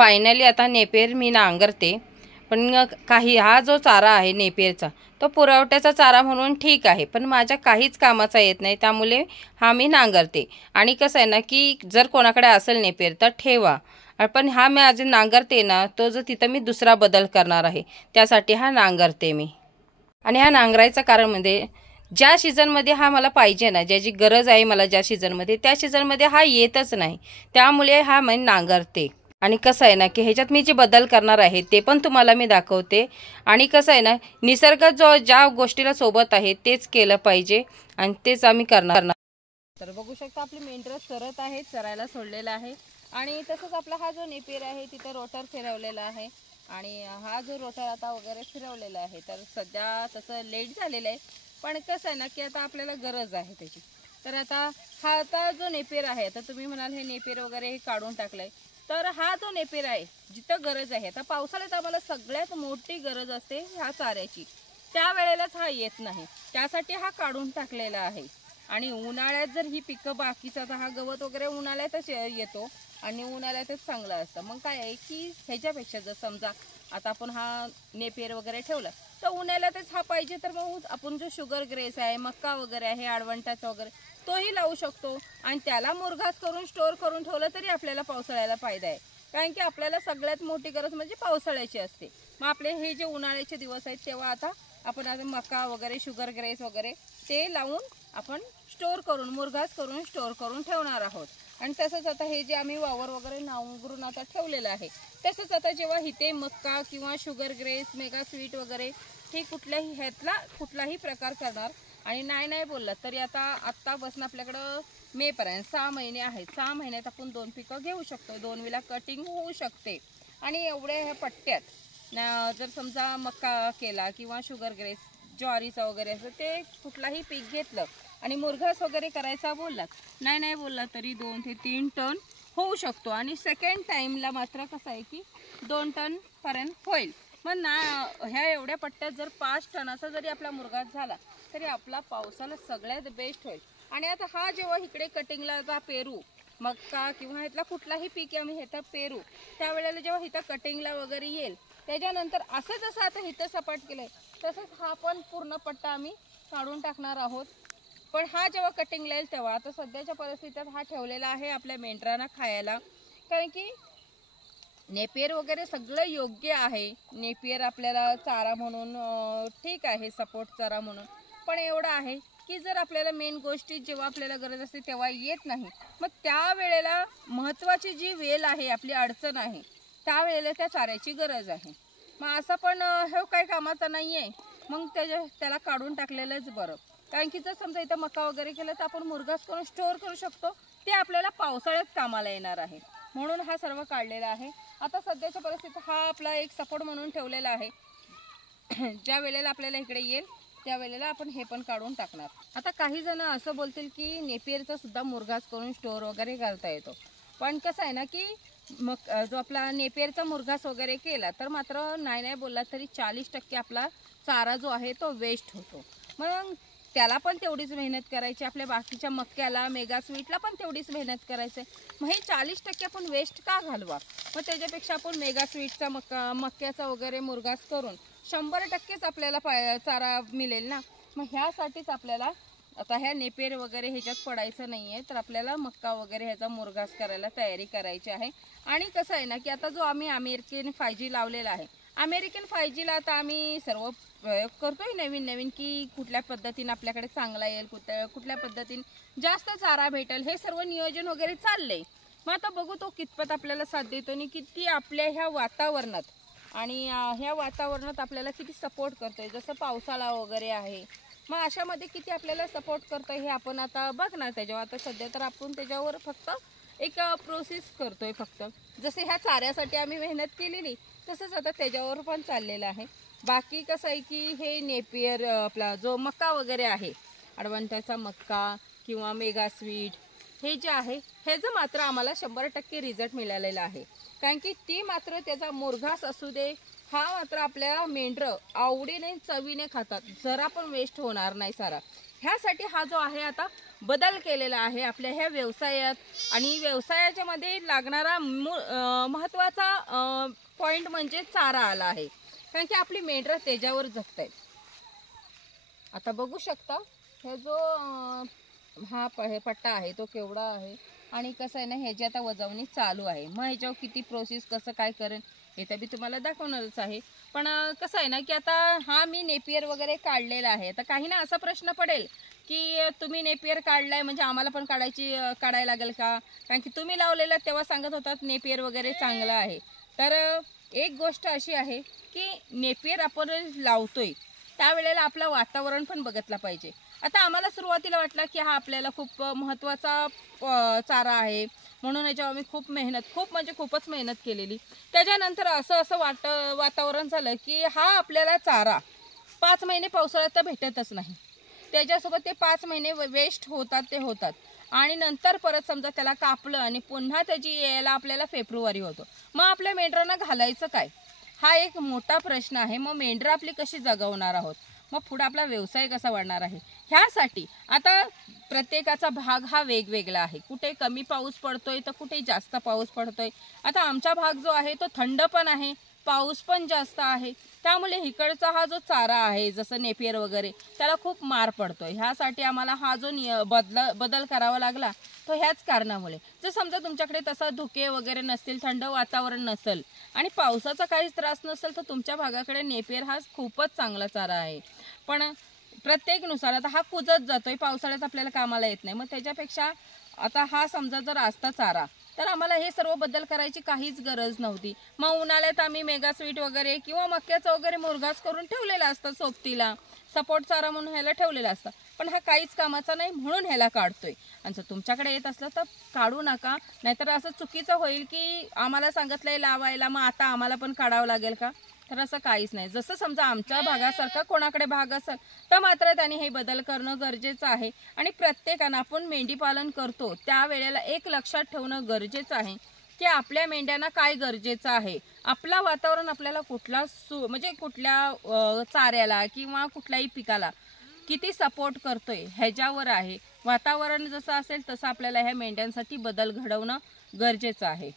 Finally आता Napier मी नांगरते, पण काही हा जो चारा आहे नेपेरचा तो पुरवठ्याचा चारा म्हणून ठीक आहे, पण माझ्या काहीच कामाचा येत नाही, त्यामुळे हा मी नांगरते. आणि कसं आहे ना की जर कोणाकडे असेल नेपेर तर ठेवा, पण हा मी अजून नांगरते ना, तो जर तिथं मी दुसरा बदल करणार आहे त्यासाठी हा नांगरते मी. आणि हा नांगरायचं कारण म्हणजे ज्या सीझनमध्ये हा मला पाहिजे ना, ज्याची गरज आहे मला ज्या सीझनमध्ये, त्या सीझनमध्ये हा येतच नाही, त्यामुळे हा मी नांगरते. आणि कसं आहे ना की ह्याच्यात मी जे बदल करणार आहे ते पण तुम्हाला मी दाखवते. आणि कसं आहे ना, निसर्ग जो ज्या गोष्टीला सोबत आहे तेच केलं पाहिजे आणि तेच आम्ही करणार. तर बघू शकता आपली मेंढरं चरत आहे, चरायला सोडलेला आहे. आणि तसंच आपला हा जो नेपेर आहे तिथं रोटर फिरवलेला आहे, आणि हा जो रोटर आता वगैरे फिरवलेला आहे. तर सध्या तसं लेट झालेलं आहे, पण कसं आहे ना की आता आपल्याला गरज आहे त्याची. तर आता जो नेपेर आहे, आता तुम्ही म्हणाल हे नेपेर वगैरे हे काढून टाकलंय, तर हा जो नेपेर आहे जिथं गरज आहे, आता पावसाळ्यात आम्हाला सगळ्यात मोठी गरज असते ह्या चाऱ्याची, त्यावेळेलाच हा येत नाही, त्यासाठी हा काढून टाकलेला आहे. आणि उन्हाळ्यात जर ही पिकं बाकीचा हा गवत वगैरे उन्हाळ्यातच येतो आणि उन्हाळ्यातच चांगलं असतं. मग काय आहे की ह्याच्यापेक्षा जर समजा आता आपण हा नेपेर वगैरे ठेवला तर उन्हाळ्यातच हा पाहिजे, तर मग आपण जो शुगर ग्रेस आहे, मक्का वगैरे आहे, आडवंटाचा वगैरे तोही लावू शकतो. आणि त्याला मुरघास करून स्टोअर करून ठेवलं तरी आपल्याला पावसाळ्याला फायदा आहे, कारण की आपल्याला सगळ्यात मोठी गरज म्हणजे पावसाळ्याची असते. मग आपले हे जे उन्हाळ्याचे दिवस आहेत तेव्हा आता आपण आता मका वगैरे शुगर ग्रेस वगैरे ते लावून आपण स्टोअर करून मुरघास करून स्टोअर करून ठेवणार आहोत. आणि तसंच आता हे जे आम्ही वावर वगैरे नांगरून आता ठेवलेलं आहे, तसंच आता जेव्हा इथे मक्का किंवा शुगर ग्रेस मेगा स्वीट वगैरे हे कुठल्याही ह्यातला कुठलाही प्रकार करणार. आणि नाही बोललं तरी आत्ता बसून आपल्याकडं मेपर्यंत 6 महिने आहेत, 6 महिन्यात आपण 2 पिकं घेऊ शकतो, 2 वेळा कटिंग होऊ शकते. आणि एवढ्या ह्या पट्ट्यात जर समजा मक्का केला किंवा शुगर ग्रेस ज्वारीचा वगैरे असं ते कुठलाही पीक घेतलं आणि मुरघास वगैरे करायचा बोललात, नाही बोलला तरी 2 ते 3 टन होऊ शकतो. आणि सेकंड टाईमला मात्र कसं आहे की 2 टन पर्यंत होईल. मग ना ह्या एवढ्या पट्ट्यात जर 5 टनाचा जरी आपला मुरघास झाला तरी आपला पावसाला सगळ्यात बेस्ट होईल. आणि आता हा जेव्हा इकडे कटिंगला आता पेरू मक्का किंवा ह्यातला कुठलाही पीक आम्ही ह्याचा पेरू, त्यावेळेला जेव्हा इथं कटिंगला वगैरे येईल त्याच्यानंतर असं जसं आता इथं सपाट केलंय तसंच हा पण पूर्ण पट्टा आम्ही काढून टाकणार आहोत. पण हा जेव्हा कटिंगला येईल तेव्हा आता सध्याच्या परिस्थितीत हा ठेवलेला आहे आपल्या मेंढरांना खायला, कारण की नेपियर वगैरे सगळं योग्य आहे. नेपियर आपल्याला चारा म्हणून ठीक आहे, सपोर्ट चारा म्हणून, पण एवढं आहे की जर आपल्याला मेन गोष्टी जेव्हा आपल्याला गरज असते तेव्हा येत नाही, मग त्यावेळेला महत्त्वाची जी वेळ आहे आपली अडचण आहे त्यावेळेला त्या चाऱ्याची गरज आहे. मग असं पण हे काही कामाचा नाही आहे, मग त्याला काढून टाकलेलंच बरं. कारण की जर समजा इथं मका वगैरे केलं तर आपण मुरघास करून स्टोअर करू शकतो, ते आपल्याला पावसाळ्यात कामाला येणार आहे, म्हणून हा सर्व काढलेला आहे. आता सध्याच्या परिस्थितीत हा आपला एक सपोर्ट म्हणून ठेवलेला आहे. ज्या वेळेला आपल्याला इकडे येईल त्यावेळेला आपण हे पण काढून टाकणार. आता काही जण असं बोलतील की नेपियरचा सुद्धा मुरघास करून स्टोअर वगैरे करता येतो, पण कसं आहे ना की मग जो आपला नेपियरचा मुरघास वगैरे केला तर मात्र नाही बोलला तरी 40% आपला चारा जो आहे तो वेस्ट होतो. मग त्याला पण तेवढीच मेहनत करायची, आपल्या बाकीच्या मक्याला मेगा स्वीटला पण तेवढीच मेहनत करायचं. मग हे 40% आपण वेस्ट का घालवा, मग त्याच्यापेक्षा आपण मेगा स्वीटचा मक्याचा वगैरे मुरघास करून 100%च आपल्याला चारा मिळेल ना. मग ह्यासाठीच आपल्याला आता ह्या नेपेर वगैरे ह्याच्यात पडायचं नाही आहे, तर आपल्याला मक्का वगैरे ह्याचा मुरघास करायला तयारी करायची आहे. आणि कसं आहे ना की आता जो आम्ही अमेरिकन 5G लावलेला आहे, अमेरिकन 5Gला आता आम्ही सर्व प्रयोग करतोय नवीन की कुठल्या पद्धतीने आपल्याकडे चांगला येईल, कुठल्या पद्धतीने जास्त चारा भेटेल, हे सर्व नियोजन वगैरे चाललंय. मग आता बघू तो कितपत आपल्याला साथ देतो आणि किती आपल्या ह्या वातावरणात आणि ह्या वातावरणात आपल्याला किती सपोर्ट करतोय. जसं पावसाळा वगैरे आहे, मग अशामध्ये किती आपल्याला सपोर्ट करतोय हे आपण आता बघणार त्याच्यावर. आता सध्या तर आपण त्याच्यावर फक्त एक प्रोसेस करतोय. फक्त जसे ह्या चाऱ्यासाठी आम्ही मेहनत केलेली तसंच आता त्याच्यावर पण चाललेलं आहे. बाकी कसं आहे की हे नेपियर आपला जो मक्का वगैरे आहे, अडवंटाचा मक्का किंवा मेगा स्वीट, हे जे आहे ह्याचं मात्र आम्हाला 100% रिझल्ट मिळालेला आहे. कारण की ती मात्र त्याचा मुरघास असू दे, हा मात्र आपल्या मेंढरं आवडीने चवीने खातात, जरा पण वेस्ट होणार नाही सारा. ह्यासाठी हा जो आहे आता बदल केलेला आहे आपल्या ह्या व्यवसायात। आणि व्यवसायाच्या मध्ये लागणारा महत्त्वाचा पॉईंट म्हणजे चारा आला आहे, कारण की आपली मेंढरं त्याच्यावर जगत आहेत। आता बघू शकता हे जो हा पट्टा आहे तो केवढा आहे आणि कसं आहे ना, ह्याची आता वजवणी चालू आहे। मग ह्याच्यावर किती प्रोसेस कसं काय करेन हे तर मी तुम्हाला दाखवणारच आहे। पण कसं आहे ना की आता हा मी नेपियर वगैरे काढलेला आहे। तर काही ना असा प्रश्न पडेल की तुम्ही नेपियर काढलाय म्हणजे आम्हाला पण काढायला लागेल का, कारण की तुम्ही लावलेला तेव्हा सांगत होतात नेपियर वगैरे चांगलं आहे। तर एक गोष्ट अशी आहे की नेपियर आपण लावतोय त्यावेळेला आपलं वातावरण पण बघितलं पाहिजे। आता आम्हाला सुरुवातीला वाटलं की हा आपल्याला खूप महत्त्वाचा चारा आहे, म्हणून याच्यावर आम्ही खूपच मेहनत केलेली। त्याच्यानंतर असं वातावरण झालं की हा आपल्याला चारा 5 महिने पावसाळ्यात तर भेटतच नाही, त्याच्यासोबत ते 5 महिने वेस्ट होतात आणि नंतर परत समजा त्याला कापलं आणि पुन्हा त्याची यायला आपल्याला फेब्रुवारी होतो। मग आपल्या मेंढरांना घालायचं काय, हा एक मोठा प्रश्न आहे। मग मेंढरं आपली कशी जगवणार आहोत, मग पुढे आपला व्यवसाय कसा वाढणार आहे। ह्यासाठी आता प्रत्येकाचा भाग हा वेगवेगळा आहे, कुठे कमी पाऊस पडतोय तर कुठे जास्त पाऊस पडतोय। आता आमचा भाग जो आहे तो थंड पण आहे, पाऊस पण जास्त आहे, त्यामुळे इकडचा हा जो चारा आहे जसं नेपियर वगैरे त्याला खूप मार पडतोय। ह्यासाठी आम्हाला हा जो बदल करावा लागला तो ह्याच कारणामुळे। जर समजा तुमच्याकडे तसा धुके वगैरे नसतील, थंड वातावरण नसेल आणि पावसाचा काहीच त्रास नसेल तर तुमच्या भागाकडे नेपियर हा खूपच चांगला चारा आहे। पण प्रत्येकनुसार आता हा कुजत जातोय, पावसाळ्यात आपल्याला कामाला येत नाही, मग त्याच्यापेक्षा आता हा समजा जर असता चारा तर आम्हाला हे सर्व बदल करायची काहीच गरज नव्हती। मग उन्हाळ्यात आम्ही मेगा स्वीट वगैरे किंवा मक्याचा वगैरे मुरघास करून ठेवलेला असतं, सोबतीला सपोर्ट चारा म्हणून ह्याला ठेवलेला असतं, पण हा काहीच कामाचा नाही म्हणून ह्याला काढतोय। आणि जर तुमच्याकडे येत असलं तर काढू नका, नाहीतर असं चुकीचं होईल की आम्हाला सांगितलंय लावायला मग आता आम्हाला पण काढावं लागेल का, तर असं काहीच नाही। जसं समजा आमच्या भागासारखा कोणाकडे भाग असेल तर मात्र त्यांनी हे बदल करणं गरजेचं आहे। आणि प्रत्येकानं आपण मेंढी पालन करतो त्यावेळेला एक लक्षात ठेवणं गरजेचं आहे की आपल्या मेंढ्यांना काय गरजेचं आहे, आपला वातावरण आपल्याला कुठल्या चाऱ्याला किंवा कुठल्याही पिकाला किती सपोर्ट करतोय ह्याच्यावर आहे। वातावरण जसं असेल तसं आपल्याला ह्या मेंढ्यांसाठी बदल घडवणं गरजेचं आहे।